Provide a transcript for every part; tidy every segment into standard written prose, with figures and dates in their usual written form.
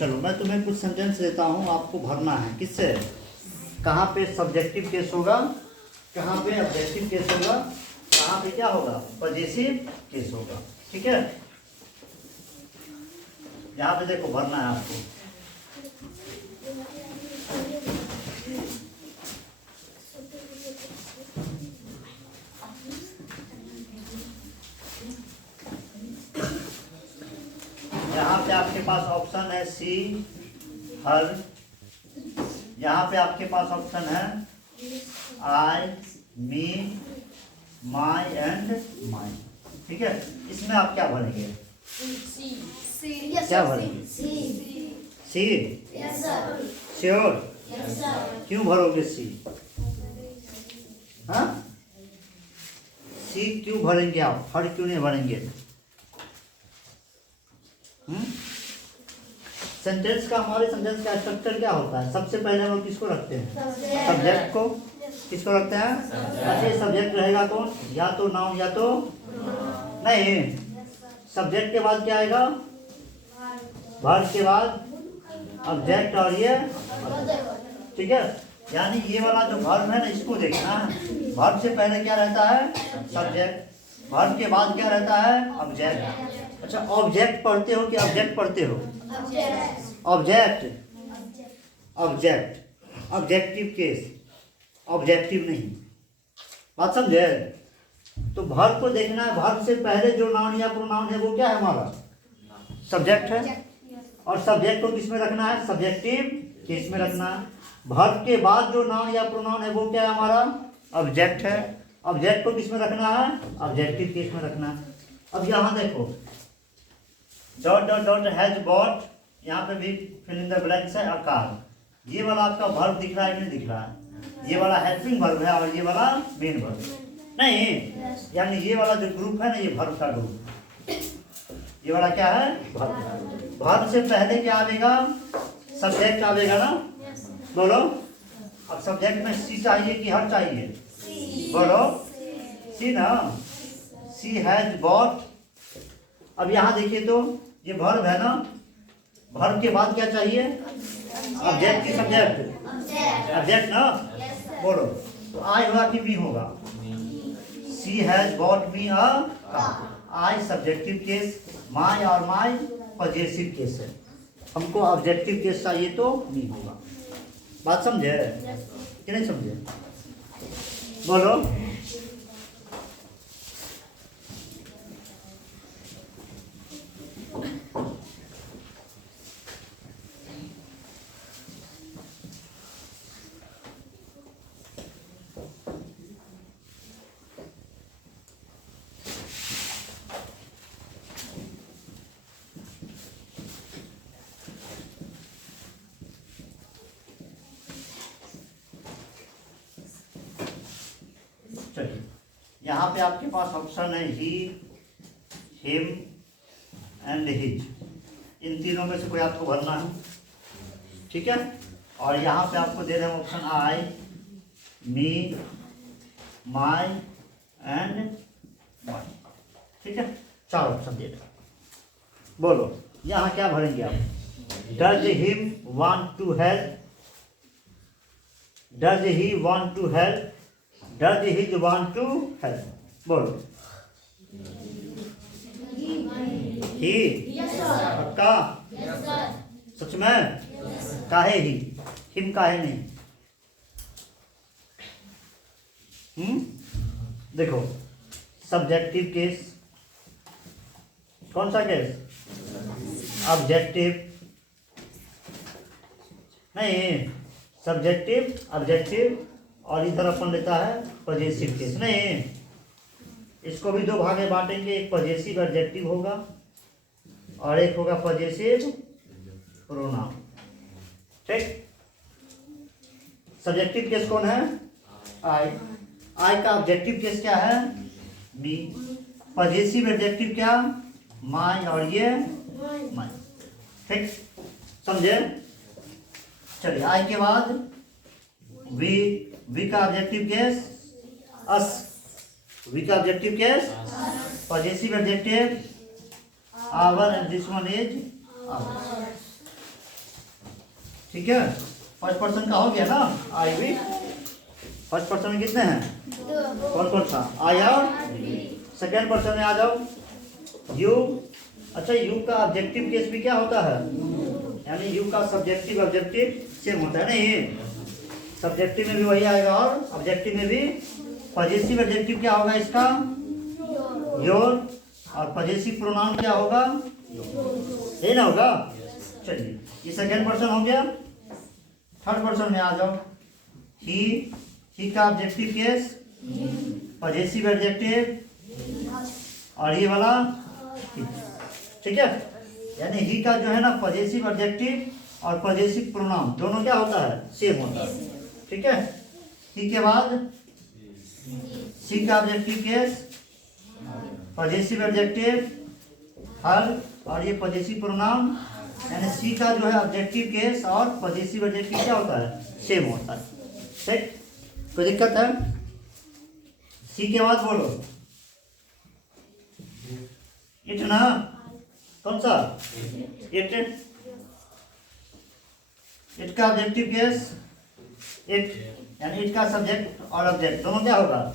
चलो मैं तुम्हें कुछ सेंटेंस देता हूँ, आपको भरना है। किससे? कहाँ पे सब्जेक्टिव केस होगा, कहाँ पे ऑब्जेक्टिव केस होगा, कहाँ पे क्या होगा, पॉजिटिव केस होगा। ठीक है, यहाँ पे देखो भरना है आपको। यहाँ पे आपके पास ऑप्शन है सी, हर। यहाँ पे आपके पास ऑप्शन है आई, मी, माई एंड माई। ठीक है, इसमें आप क्या भरेंगे? क्या भरेंगे? सी। श्योर? क्यों भरोगे सी? हाँ, सी क्यों भरेंगे आप, हर क्यों नहीं भरेंगे? सेंटेंस का, हमारे सेंटेंस का स्ट्रक्चर क्या होता है? सबसे पहले हम लोग किसको रखते हैं? सब्जेक्ट को। किसको रखते हैं? अच्छा, सब्जेक्ट रहेगा कौन? या तो नाउन या तो नहीं। सब्जेक्ट के बाद क्या आएगा? वर्ब के बाद ऑब्जेक्ट और ये। ठीक है, यानी ये वाला जो वर्ब है ना, इसको देखना है। वर्ब से पहले क्या रहता है? सब्जेक्ट। वर्ब के बाद क्या रहता है? ऑब्जेक्ट। अच्छा, ऑब्जेक्ट पढ़ते हो कि ऑब्जेक्ट पढ़ते हो? Object. Object, objective case, objective नहीं। बात समझे? तो वर्ब को देखना है। वर्ब से पहले जो नाउन या प्रोनाउन है वो क्या है? हमारा सब्जेक्ट है। और सब्जेक्ट को किस में रखना है? सब्जेक्टिव केस में रखना है। वर्ब के बाद जो नाउन या प्रोनाउन है वो क्या है? हमारा ऑब्जेक्ट है। ऑब्जेक्ट को किस में रखना है? ऑब्जेक्टिव केस में रखना है। अब यहाँ देखो, dot dot dot has bot, यहाँ पे भी फिल इन द ब्लैंक्स है। अकार, ये वाला आपका वर्ब दिख रहा है कि नहीं दिख रहा है? ये वाला हेल्पिंग वर्ब है और ये वाला मेन वर्ब नहीं। यानी ये वाला जो ग्रुप है ना, ये वर्ब का ग्रुप। ये वाला क्या है? वर्ब। वर्ब से पहले क्या आएगा? सब्जेक्ट आएगा ना। बोलो, अब सब्जेक्ट में सी चाहिए कि हर चाहिए? बोलो, सी ना। सी हैज बॉट। अब यहाँ देखिए तो ये वर्ब है ना, वर्ब के बाद क्या चाहिए? ऑब्जेक्ट की सब्जेक्ट? ऑब्जेक्ट ना। बोलो, तो आई होगा कि बी होगा? C has bought me a car. I subjective case, my और माई पॉजिटिव केस है। हमको ऑब्जेक्टिव केस चाहिए तो मी होगा। बात समझे कि नहीं समझे? बोलो। चलिए, यहाँ पे आपके पास ऑप्शन है ही, हिम एंड हिज। इन तीनों में से कोई आपको भरना है। ठीक है, और यहाँ पे आपको दे रहे हैं option I, me, my and my. ठीक है, चार ऑप्शन दे रहे हैं। बोलो, यहाँ क्या भरेंगे आप? Does him want to help? Does he want to help? Does his want to help? बोलो। ही? पक्का? सच में? काहे ही? हिम काहे नहीं? देखो, सब्जेक्टिव केस। कौन सा केस? ऑब्जेक्टिव नहीं, सब्जेक्टिव, ऑब्जेक्टिव, और इधर अपन लेता है पॉजिटिव केस। नहीं, इसको भी दो भाग में बांटेंगे। एक पॉजिटिव एडजेक्टिव होगा और एक होगा पॉजिटिव प्रोनाउन। ठीक, सब्जेक्टिव केस कौन है? आई। आई का ऑब्जेक्टिव केस क्या है? मी। पॉजिटिव एडजेक्टिव क्या? माई और ये माई। ठीक, समझे? चलिए, आई के बाद वी। वी का ऑब्जेक्टिव केस अस। वी का objective case positive adjective our, and this one is our. ठीक है, फर्स्ट पर्सन का हो गया ना, आई वी। फर्स्ट पर्सन में कितने हैं? कौन कौन सा? आई और सेकेंड पर्सन में आ जाओ, यू। अच्छा, यू का ऑब्जेक्टिव केस भी क्या होता है? यानी यू का सब्जेक्टिव ऑब्जेक्टिव सेम होता है ना, ये सब्जेक्टिव में भी वही आएगा और ऑब्जेक्टिव में भी। पॉजिटिव ऑब्जेक्टिव क्या होगा इसका? योर। और पॉजिटिव प्रोनाउन क्या होगा? यही ना होगा। चलिए, ये सेकेंड पर्सन हो गया। थर्ड पर्सन में आ जाओ, ही का ऑब्जेक्टिव केस पॉजिटिव ऑब्जेक्टिव, और ये वाला he। ठीक है, यानी ही का जो है ना पॉजिटिव ऑब्जेक्टिव और पॉजिटिव प्रोनाउन दोनों क्या होता है? सेम होता है। ठीक है, ही के बाद सी का ऑब्जेक्टिव केस पॉजिटिव ऑब्जेक्टिव हर, और ये पॉजिटिव प्रोनाउन, यानी सी का जो है ऑब्जेक्टिव केस और पॉजिटिव ऑब्जेक्टिव क्या होता है? सेम होता है। ठीक, कोई दिक्कत है? सी के बाद बोलो इट ना, कौन सा? इट। इट का ऑब्जेक्टिव केस इट, यानी इट का सब्जेक्ट और ऑब्जेक्ट दोनों क्या होगा?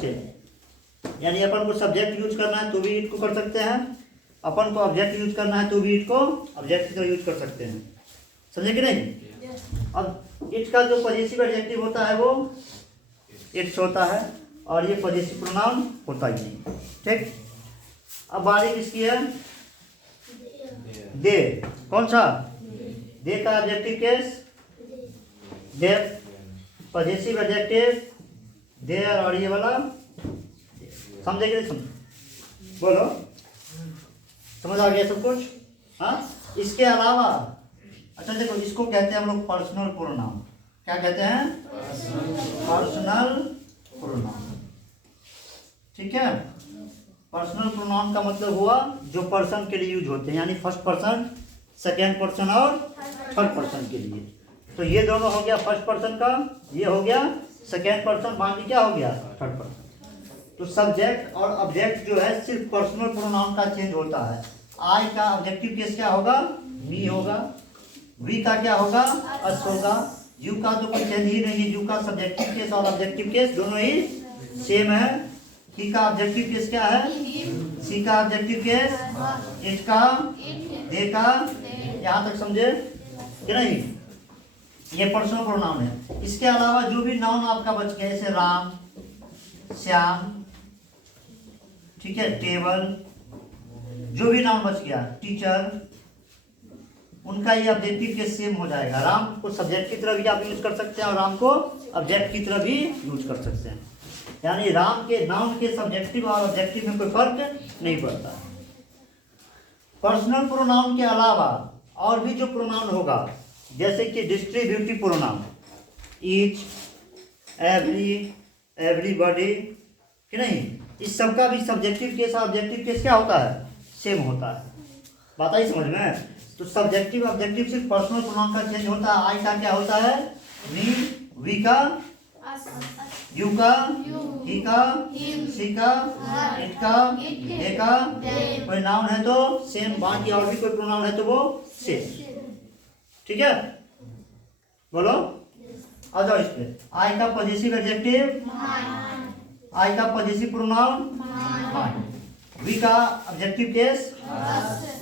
सेम। यानी अपन को सब्जेक्ट यूज करना है तो भी इट को कर सकते हैं, अपन को ऑब्जेक्ट यूज करना है तो भी इट को ऑब्जेक्ट की तरह यूज कर सकते हैं। समझे कि नहीं? अब इट का जो पॉजिटिव एडजेक्टिव होता है वो इट्स होता है, और ये पॉजिटिव प्रोनाउन होता ही नहीं। ठीक, अब बारी किसकी है? दे। कौन सा? दे का objective case their, positive adjective their, और ये वाला समझे कि नहीं? समझ, बोलो, समझ आ गया सब कुछ? हाँ, इसके अलावा अच्छा देखो, इसको कहते हैं हम लोग पर्सनल प्रोनाउन। क्या कहते हैं? Personal pronoun. ठीक है, पर्सनल प्रोनाउन का मतलब हुआ जो पर्सन के लिए यूज होते हैं, यानी फर्स्ट पर्सन, सेकेंड पर्सन और थर्ड पर्सन के लिए। तो ये दोनों हो गया फर्स्ट पर्सन का, ये हो गया सेकेंड पर्सन, बाकी क्या हो गया? Third person. तो सब्जेक्ट और ऑब्जेक्ट जो है सिर्फ पर्सनल प्रोनाउन का चेंज होता है। आई का ऑब्जेक्टिव केस क्या होगा? मी होगा। वी का क्या होगा? अस होगा। यू का तो कोई चेंज ही नहीं है, यू का सब्जेक्टिव केस और ऑब्जेक्टिव केस दोनों ही सेम है। ही का ऑब्जेक्टिव केस क्या है? सी का ऑब्जेक्टिव केस इट का, दे का। यहाँ तक समझे कि नहीं? ये पर्सनल प्रोनाउन है। इसके अलावा जो भी नाउन आपका बच गया, जैसे राम, श्याम, ठीक है, टेबल, जो भी नाउन बच गया, टीचर, उनका ये ऑब्जेक्टिव केस सेम हो जाएगा। राम को सब्जेक्ट की तरह भी आप यूज कर सकते हैं और राम को ऑब्जेक्ट की तरह भी यूज कर सकते हैं। यानी राम के नाउन के सब्जेक्टिव और ऑब्जेक्टिव में कोई फर्क नहीं पड़ता। पर्सनल प्रोनाउन के अलावा और भी जो प्रोनाउन होगा, जैसे कि distributive pronoun, each, every, everybody, कि नहीं, इस सब का भी सब्जेक्टिव केस और ऑब्जेक्टिव केस क्या होता है? सेम होता है। बात आई समझ में? तो सब्जेक्टिव ऑब्जेक्टिव सिर्फ पर्सनल प्रोनाउन का चेंज होता है। आई का क्या होता है? मी, वी का, यू का, ही का, सी का, इट का, दे का। कोई नाउन है तो सेम, बाकी और भी कोई प्रोनाउन है तो वो सेम। ठीक है, बोलो, आ जाओ इस पे। आई का पॉजिटिव एडजेक्टिव, आई का पॉजिटिव प्रोनाउन माय। वी का ऑब्जेक्टिव केस,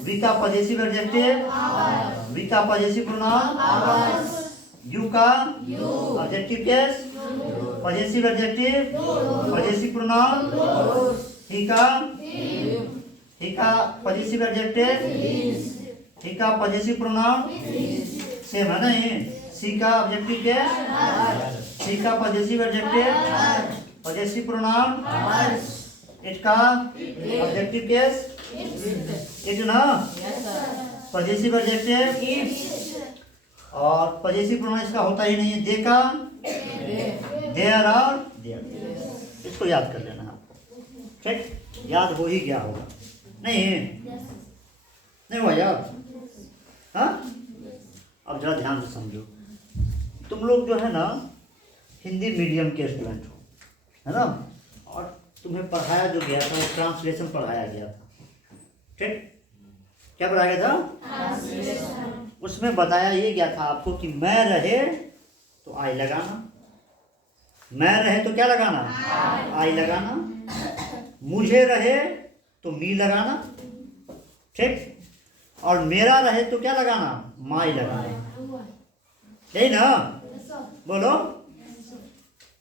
वी का पॉजिटिव एडजेक्टिव, वी का पॉजिटिव प्रोनाउन, यू का objective case, positive adjective, positive pronoun, he का पॉजिटिव एडजेक्टिव, ही का पॉजिटिव प्रोनाउन, सेम है ना ये। सी का ऑब्जेक्टिव केस, सी का positive adjective, positive pronoun, it का ऑब्जेक्टिव केस इट ना, पॉजिटिव एडजेक्टिव, और पॉजिटिव प्रोनाउन इसका होता ही नहीं है। दे का देयर और देयर, इसको याद कर लेना आपको। ठीक, याद हो ही गया होगा। नहीं हुआ याद? हाँ, अब जरा ध्यान से समझो। तुम लोग जो है ना हिंदी मीडियम के स्टूडेंट हो, है ना, और तुम्हें पढ़ाया जो गया था वो ट्रांसलेशन पढ़ाया गया था। ठीक, क्या पढ़ाया गया था? उसमें बताया ये गया था आपको कि मैं रहे तो आई लगाना, मैं रहे तो क्या लगाना, आई लगाना, मुझे रहे तो मी लगाना, ठीक, और मेरा रहे तो क्या लगाना, माई लगाना, यही ना, बोलो।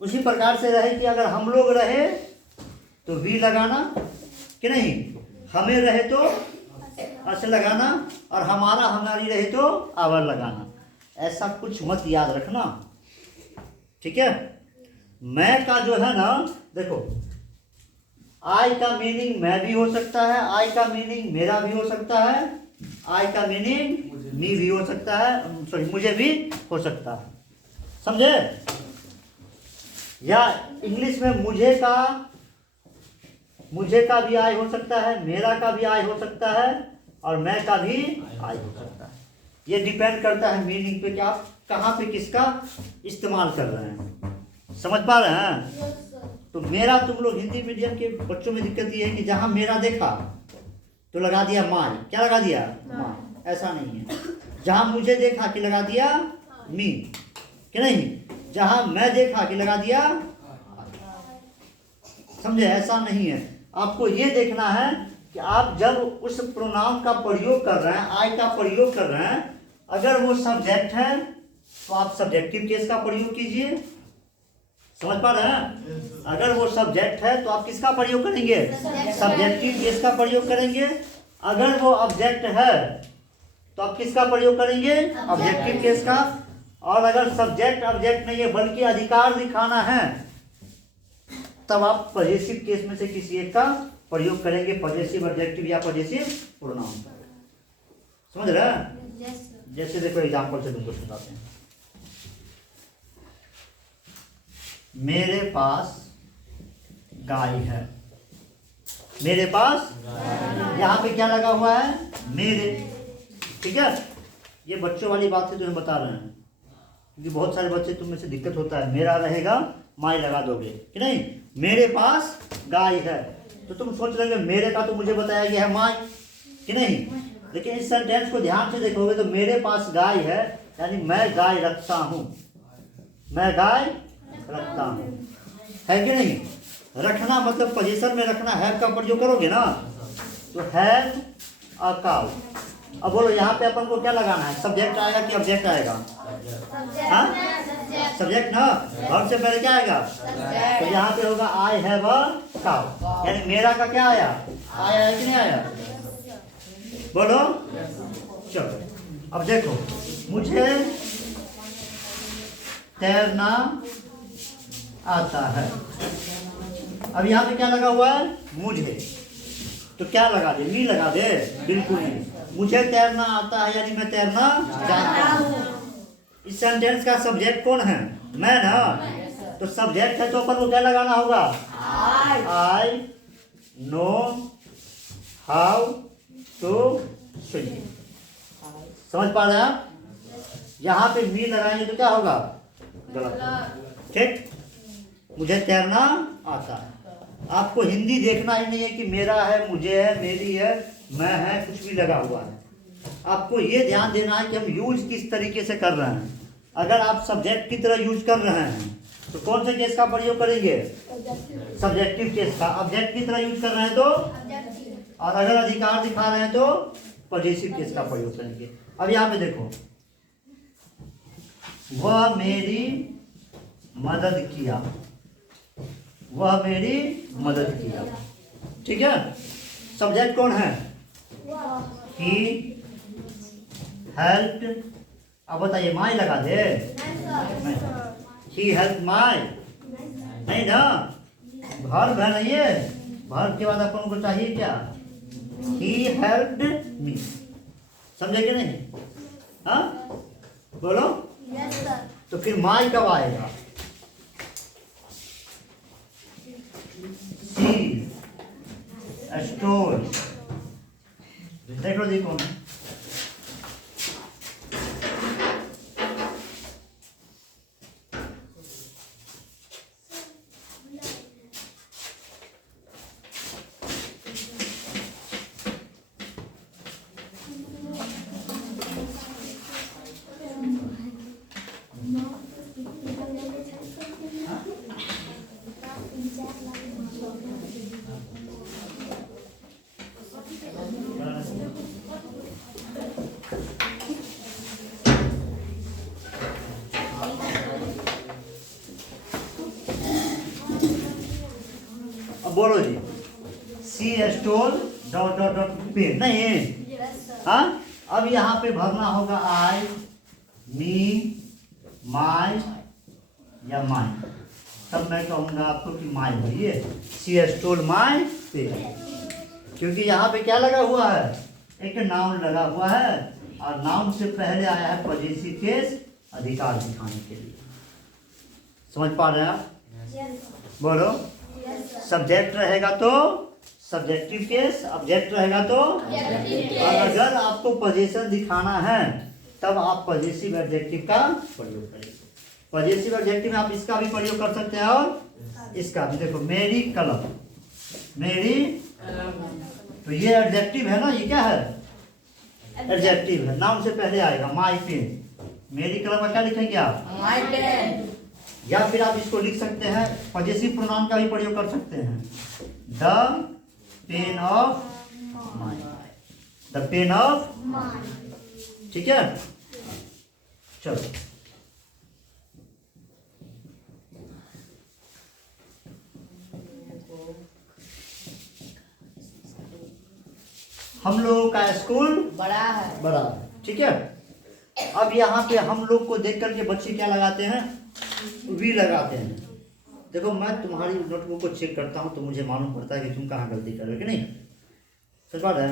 उसी प्रकार से रहे कि अगर हम लोग रहे तो वी लगाना कि नहीं, हमें रहे तो अस लगाना, और हमारा हमारी रहे तो आवर लगाना। ऐसा कुछ मत याद रखना, ठीक है। मैं का जो है ना, देखो, आई का मीनिंग मैं भी हो सकता है, आई का मीनिंग मेरा भी हो सकता है, आई का मीनिंग मी भी हो सकता है, सॉरी मुझे भी हो सकता है, समझे। या इंग्लिश में मुझे का भी आई हो सकता है, मेरा का भी आई हो सकता है, और मैं का भी आई हो सकता है। ये डिपेंड करता है मीनिंग पे कि आप कहाँ पे किसका इस्तेमाल कर रहे हैं, समझ पा रहे हैं। तो मेरा, तुम लोग हिंदी मीडियम के बच्चों में दिक्कत ये है कि जहाँ मेरा देखा तो लगा दिया माई, क्या लगा दिया, माई, ऐसा नहीं है। जहाँ मुझे देखा कि लगा दिया मी, कि नहीं, जहाँ मैं देखा कि लगा दिया, समझे, ऐसा नहीं है। आपको ये देखना है कि आप जब उस प्रोनाउन का प्रयोग कर रहे हैं, आई का प्रयोग कर रहे हैं, अगर वो सब्जेक्ट है तो आप सब्जेक्टिव केस का प्रयोग कीजिए, समझ पा रहे हैं। अगर वो सब्जेक्ट है तो आप किसका प्रयोग करेंगे, सब्जेक्टिव केस का प्रयोग करेंगे। अगर वो ऑब्जेक्ट है तो आप किसका प्रयोग करेंगे, ऑब्जेक्टिव केस का। और अगर सब्जेक्ट ऑब्जेक्ट नहीं है बल्कि अधिकार दिखाना है, तब आप पॉजेसिव केस में से किसी एक का प्रयोग करेंगे, पॉजेसिव एडजेक्टिव या पॉजेसिव प्रोनाउन का, समझ रहे हैं। जैसे देखो एग्जांपल से तुमको सुनाते हैं। मेरे पास गाय है, मेरे पास, यहाँ पे क्या लगा हुआ है, मेरे, ठीक है। ये बच्चों वाली बात है तुम्हें बता रहे हैं, क्योंकि बहुत सारे बच्चे तुम में से दिक्कत होता है, मेरा रहेगा माई लगा दोगे कि नहीं। मेरे पास गाय है तो तुम सोच रहे हो मेरे का तो मुझे बताया गया है माई, कि नहीं। लेकिन इस सेंटेंस को ध्यान से देखोगे तो मेरे पास गाय है यानी मैं गाय रखता हूँ, मैं गाय रखता हूँ, है कि नहीं। रखना मतलब पोजीशन में रखना, हैव का प्रयोग करोगे ना, तो हैव अ काउ। अब बोलो यहाँ पे अपन को क्या लगाना है, सब्जेक्ट आएगा कि ऑब्जेक्ट आएगा, हाँ, सब्जेक्ट ना, वर्ब से पहले क्या आएगा, तो यहाँ पे होगा आई हैव अ काउ, यानी मेरा का क्या आया, आया है कि नहीं आया, बोलो। चलो अब देखो, मुझे तैरना आता है। अब यहाँ पे क्या लगा हुआ है, मुझे, तो क्या लगा दे, मी लगा दे, बिल्कुल नहीं। मुझे तैरना आता है यानी मैं तैरना जानता हूँ। इस सेंटेंस का सब्जेक्ट कौन है, मैं ना, तो सब्जेक्ट है तो अपन को क्या लगाना होगा, I know how to swim, समझ पा रहे हैं आप। यहाँ पे मी लगाएंगे तो क्या होगा, गलत, ठीक। मुझे तैरना आता है। आपको हिंदी देखना ही नहीं है कि मेरा है, मुझे है, मेरी है, मैं है, कुछ भी लगा हुआ है। आपको ये ध्यान देना है कि हम यूज किस तरीके से कर रहे हैं। अगर आप सब्जेक्ट की तरह यूज कर रहे हैं तो कौन से केस का प्रयोग करेंगे, सब्जेक्टिव केस का। ऑब्जेक्ट की तरह यूज कर रहे हैं तो, और अगर अधिकार दिखा रहे हैं तो पॉजेसिव केस का प्रयोग करेंगे। अब यहाँ पे देखो, वह मेरी मदद किया, वह मेरी मदद किया, ठीक है। सब्जेक्ट कौन है, ही हेल्प्ड। अब बताइए माई लगा दे, ही हेल्प माई, नहीं ना, वर्ब है नहीं है, वर्ब के बाद अपन को चाहिए क्या, ही हेल्प्ड मी, समझे कि नहीं, हाँ बोलो। तो फिर माई कब आएगा, सी स्टोर, देख लो जी कौन है। अब बोलो जी, she stole dot dot dot pen नहीं। हाँ, अब यहाँ पे भरना होगा आई, मी, माई या माई। तब मैं कहूँगा आपको कि माई भरिए, सी स्टोल माई पेन, क्योंकि यहाँ पे क्या लगा हुआ है, एक नाउन लगा हुआ है और नाउन से पहले आया है पॉजेसिव केस अधिकार दिखाने के लिए। समझ पा रहे हैं आप? बोलो। सब्जेक्ट रहेगा तो सब्जेक्टिव केस, ऑब्जेक्ट रहेगा तो, और अगर आपको पोजीशन दिखाना है तब आप पॉजेसिव एडजेक्टिव का प्रयोग करेंगे। पॉजेसिव एडजेक्टिव में आप इसका भी प्रयोग कर सकते हैं और इसका भी। देखो, मेरी कलम, मेरी, तो ये एडजेक्टिव है ना, ये क्या है, एडजेक्टिव है, नाउन से पहले आएगा। माई पेन, मेरी कलम का क्या लिखेंगे आप, माई पेन। या फिर आप इसको लिख सकते हैं, पॉजेसिव प्रोनाउन का भी प्रयोग कर सकते हैं, the pain of my, the pain of, ठीक है। चलो, हम लोगों का स्कूल बड़ा है, बड़ा है, ठीक है। अब यहाँ पे हम लोग को देख करके बच्चे क्या लगाते हैं, वी लगाते हैं। देखो, मैं तुम्हारी नोटबुक को चेक करता हूँ तो मुझे मालूम पड़ता है कि तुम कहाँ गलती कर रहे हो कि नहीं, सच बात है।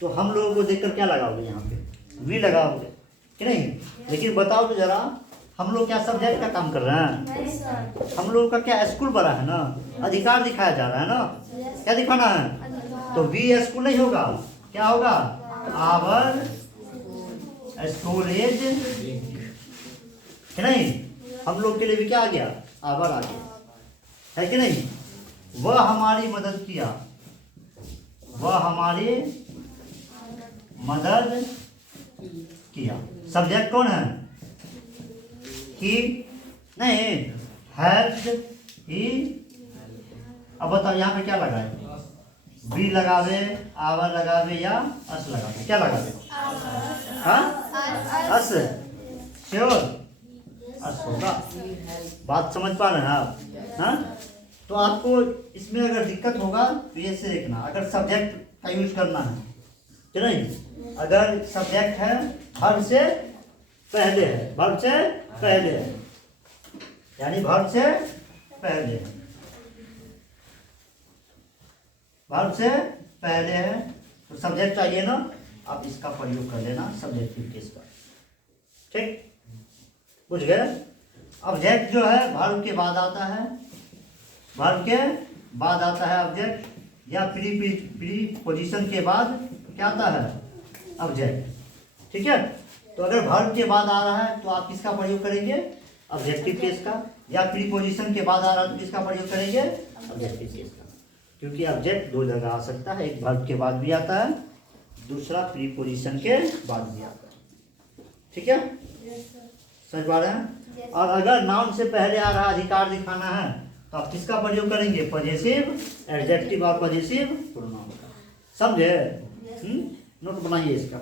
तो हम लोगों को देखकर क्या लगाओगे, यहाँ पे वी लगाओगे कि नहीं। लेकिन बताओ तो जरा, हम लोग क्या सब्जेक्ट का काम कर रहे हैं, हम लोगों का क्या स्कूल बड़ा है ना, अधिकार दिखाया जा रहा है ना, क्या दिखाना है। तो वी स्कूल नहीं होगा, क्या होगा, आवर स्कूल इज, है नहीं। हम लोग के लिए भी क्या आ गया, आवर आ गया, है कि नहीं। वह हमारी मदद किया, वह हमारी मदद किया। सब्जेक्ट कौन है, ही नहीं, हेल्प्ड ही। अब बताओ यहाँ पे क्या लगाए, बी लगावे, आवर लगावे या अस लगावे, क्या लगावे, हाँ, अस, श्योर, अस होगा। बात समझ पा रहे हैं आप, हाँ। तो आपको इसमें अगर दिक्कत होगा तो ये से देखना, अगर सब्जेक्ट का यूज करना है कि नहीं, अगर सब्जेक्ट है वर्ब से पहले है, वर्ब से पहले है, यानी वर्ब से पहले है, वर्ब से पहले है, तो सब्जेक्ट चाहिए ना, आप इसका प्रयोग कर लेना सब्जेक्टिव केस का, ठीक, बुझ गए। ऑब्जेक्ट जो है वर्ब के बाद आता है, वर्ब के बाद आता है ऑब्जेक्ट, या प्री पोजीशन के बाद क्या आता है, ऑब्जेक्ट, ठीक है। तो अगर वर्ब के बाद आ रहा है तो आप किसका प्रयोग करेंगे, ऑब्जेक्टिव केस का, या प्री पोजीशन के बाद आ रहा है तो किसका प्रयोग करेंगे, ऑब्जेक्टिव केस का। क्योंकि ऑब्जेक्ट दो जगह आ सकता है, एक वर्ब के बाद भी आता है, दूसरा प्री पोजीशन के बाद भी आता है, ठीक है, समझ पा रहे हैं। और अगर नाउन से पहले आ रहा अधिकार दिखाना है तो आप किसका प्रयोग करेंगे, पॉजेसिव एडजेक्टिव और पॉजेसिव प्रोनाउन का, समझे। नोट बनाइए इसका।